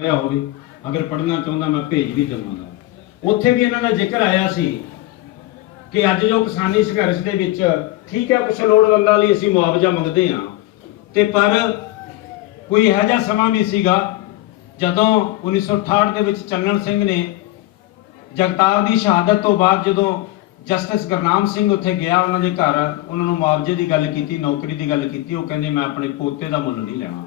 ਰਿਹਾ ਹੋਵੇ ਅਗਰ ਪੜਨਾ ਚਾਹੁੰਦਾ ਮੈਂ ਭੇਜ ਵੀ ਦੇਵਾਂਗਾ। ਉੱਥੇ ਵੀ ਇਹਨਾਂ ਦਾ ਜ਼ਿਕਰ ਆਇਆ ਸੀ ਕਿ ਅੱਜ ਜੋ ਕਿਸਾਨੀ ਸੰਘਰਸ਼ ਦੇ ਵਿੱਚ ਠੀਕ ਹੈ ਕੁਝ ਲੋੜਵੰਦਾਂ ਲਈ ਅਸੀਂ ਮੁਆਵਜ਼ਾ ਮੰਗਦੇ ਹਾਂ। ਤੇ ਪਰ ਕੋਈ ਇਹੋ ਜਿਹਾ ਸਮਾਂ ਵੀ ਸੀਗਾ ਜਦੋਂ 1968 ਦੇ ਵਿੱਚ ਚੰਨਣ ਸਿੰਘ ਨੇ ਜਗਤਾਰ ਦੀ ਸ਼ਹਾਦਤ ਤੋਂ ਬਾਅਦ ਜਦੋਂ ਜਸਟਿਸ ਗੁਰਨਾਮ ਸਿੰਘ ਉੱਥੇ ਗਿਆ, ਉਹਨਾਂ ਦੇ ਘਰ, ਉਹਨਾਂ ਨੂੰ ਮੁਆਵਜ਼ੇ ਦੀ ਗੱਲ ਕੀਤੀ, ਨੌਕਰੀ ਦੀ ਗੱਲ ਕੀਤੀ, ਉਹ ਕਹਿੰਦੇ, ਮੈਂ ਆਪਣੇ ਪੋਤੇ ਦਾ ਮੁੱਲ ਨਹੀਂ ਲੈਣਾ।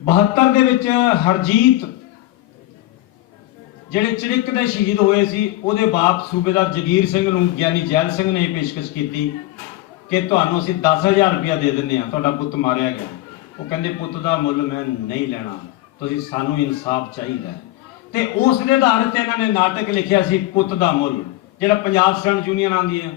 72 ਦੇ ਵਿੱਚ ਹਰਜੀਤ, ਜਿਹੜੇ ਚੜਿੱਕ ਦੇ ਸ਼ਹੀਦ ਹੋਏ ਸੀ, ਉਹਦੇ ਬਾਪ ਸੂਬੇਦਾਰ ਜਗੀਰ ਸਿੰਘ ਨੂੰ, ਗਿਆਨੀ ਜੈਲ ਸਿੰਘ ਨੇ ਇਹ ਪੇਸ਼ਕਸ਼ ਕੀਤੀ ਕਿ ਤੁਹਾਨੂੰ ਅਸੀਂ 10000 ਰੁਪਇਆ ਦੇ ਦਿੰਦੇ ਆ ਤੁਹਾਡਾ ਪੁੱਤ ਮਾਰਿਆ ਗਿਆ। ਉਹ ਕਹਿੰਦੇ, ਪੁੱਤ ਦਾ ਮੁੱਲ ਮੈਂ ਨਹੀਂ ਲੈਣਾ, ਤੁਸੀਂ ਸਾਨੂੰ ਇਨਸਾਫ ਚਾਹੀਦਾ ਹੈ। ਤੇ ਉਸ ਦੇ ਆਧਾਰ ਤੇ ਇਹਨਾਂ ਨੇ ਨਾਟਕ ਲਿਖਿਆ ਸੀ, ਪੁੱਤ ਦਾ ਮੁੱਲ, ਜਿਹੜਾ ਪੰਜਾਬ ਸਟੂਡੈਂਟ ਯੂਨੀਅਨ ਆਂਦੀ ਹੈ।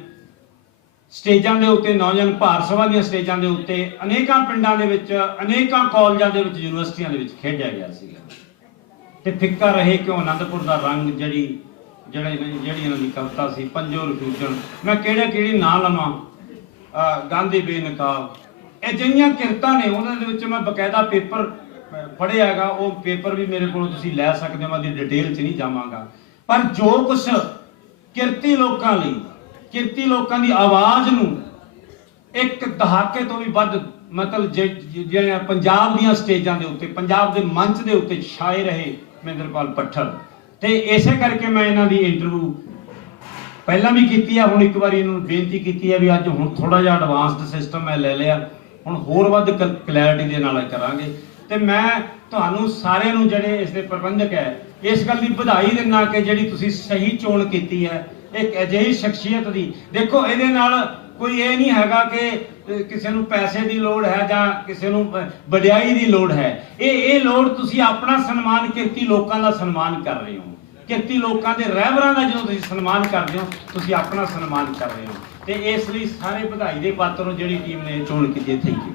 ਸਟੇਜਾਂ ਦੇ ਉੱਤੇ ਨੌਜਵਾਨ ਭਾਰਤ ਸਭਾ ਦੀਆਂ ਸਟੇਜਾਂ ਦੇ ਉੱਤੇ ਅਨੇਕਾਂ ਪਿੰਡਾਂ ਦੇ ਵਿੱਚ, ਅਨੇਕਾਂ ਕਾਲਜਾਂ ਦੇ ਵਿੱਚ, ਯੂਨੀਵਰਸਿਟੀਆਂ ਦੇ ਵਿੱਚ ਖੇਡਿਆ ਗਿਆ ਸੀਗਾ। ਤੇ ਫਿੱਕਾ ਰਹੇ ਕਿਉਂ ਆਨੰਦਪੁਰ ਦਾ ਰੰਗ ਜਿਹੜੀ, ਜਿਹੜੇ ਜਿਹੜੀ ਇਹਨਾਂ ਦੀ ਕਵਿਤਾ ਸੀ, ਪੰਜੋ ਰਫੂਜਨ ਮੈਂ ਕਿਹੜੇ ਕਿਹੜੇ ਨਾਂ ਲਵਾਂ? ਗਾਂਧੀ ਬੇਨਕਾਬ। ਇਹ ਜਿਹੀਆਂ ਕਿਰਤਾਂ ਨੇ, ਉਹਨਾਂ ਦੇ ਵਿੱਚ ਮੈਂ ਬਕਾਇਦਾ ਪੇਪਰ ਪੜ੍ਹਿਆ ਹੈਗਾ, ਉਹ ਪੇਪਰ ਵੀ ਮੇਰੇ ਕੋਲ ਤੁਸੀਂ ਲੈ ਸਕਦੇ ਹੋ, ਮੈਂ ਦੀ ਡਿਟੇਲ 'ਚ ਨਹੀਂ ਜਾਵਾਂਗਾ। ਪਰ ਜੋ ਕੁਝ ਕਿਰਤੀ ਲੋਕਾਂ ਲਈ ਕਿਰਤੀ ਲੋਕਾਂ ਦੀ ਆਵਾਜ਼ ਨੂੰ ਇੱਕ ਦਹਾਕੇ ਤੋਂ ਵੀ ਵੱਧ ਮਤਲਬ ਜੇ- ਪੰਜਾਬ ਦੀਆਂ ਸਟੇਜਾਂ ਦੇ ਉੱਤੇ, ਪੰਜਾਬ ਦੇ ਮੰਚ ਦੇ ਉੱਤੇ ਛਾਏ ਰਹੇ ਮਹਿੰਦਰਪਾਲ ਪੱਠਲ। ਤੇ ਇਸੇ ਕਰਕੇ ਮੈਂ ਇਹਨਾਂ ਦੀ ਇੰਟਰਵਿਊ ਪਹਿਲਾਂ ਵੀ ਕੀਤੀ ਆ, ਹੁਣ ਇੱਕ ਵਾਰੀ ਇਹਨਾਂ ਨੂੰ ਬੇਨਤੀ ਕੀਤੀ ਹੈ ਵੀ ਅੱਜ ਹੁਣ ਥੋੜਾ ਜਿਹਾ ਐਡਵਾਂਸਡ ਸਿਸਟਮ ਮੈਂ ਲੈ ਲਿਆ, ਹੁਣ ਹੋਰ ਵੱਧ ਕਲੈਰਿਟੀ ਦੇ ਨਾਲ ਕਰਾਂਗੇ। ਤੇ ਮੈਂ ਤੁਹਾਨੂੰ ਸਾਰਿਆਂ ਨੂੰ ਜਿਹੜੇ ਇਸ ਦੇ ਪ੍ਰਬੰਧਕ ਹੈ, ਇਸ ਗੱਲ ਦੀ ਵਧਾਈ ਦਿੰਦਾ ਕਿ ਜਿਹੜੀ ਤੁਸੀਂ ਸਹੀ ਚੋਣ ਕੀਤੀ ਹੈ ਇੱਕ ਅਜਿਹੀ ਸ਼ਖਸੀਅਤ ਦੀ। ਦੇਖੋ, ਇਹਦੇ ਨਾਲ ਕੋਈ ਇਹ ਨਹੀਂ ਹੈਗਾ ਕਿ ਕਿਸੇ ਨੂੰ ਪੈਸੇ ਦੀ ਲੋੜ ਹੈ ਜਾਂ ਕਿਸੇ ਨੂੰ ਵਡਿਆਈ ਦੀ ਲੋੜ ਹੈ। ਇਹ ਇਹ ਲੋੜ ਤੁਸੀਂ ਆਪਣਾ ਸਨਮਾਨ ਕਿਰਤੀ ਲੋਕਾਂ ਦਾ ਸਨਮਾਨ ਕਰ ਰਹੇ ਹੋ। ਕਿਰਤੀ ਲੋਕਾਂ ਦੇ ਰਹਿਬਰਾਂ ਦਾ ਜਦੋਂ ਤੁਸੀਂ ਸਨਮਾਨ ਕਰਦੇ ਹੋ, ਤੁਸੀਂ ਆਪਣਾ ਸਨਮਾਨ ਕਰ ਰਹੇ ਹੋ। ਤੇ ਇਸ ਲਈ ਸਾਰੇ ਵਧਾਈ ਦੇ ਪਾਤਰ ਨੂੰ ਜਿਹੜੀ ਟੀਮ ਨੇ ਚੋਣ ਕੀਤੀ ਥੈਂਕ ਯੂ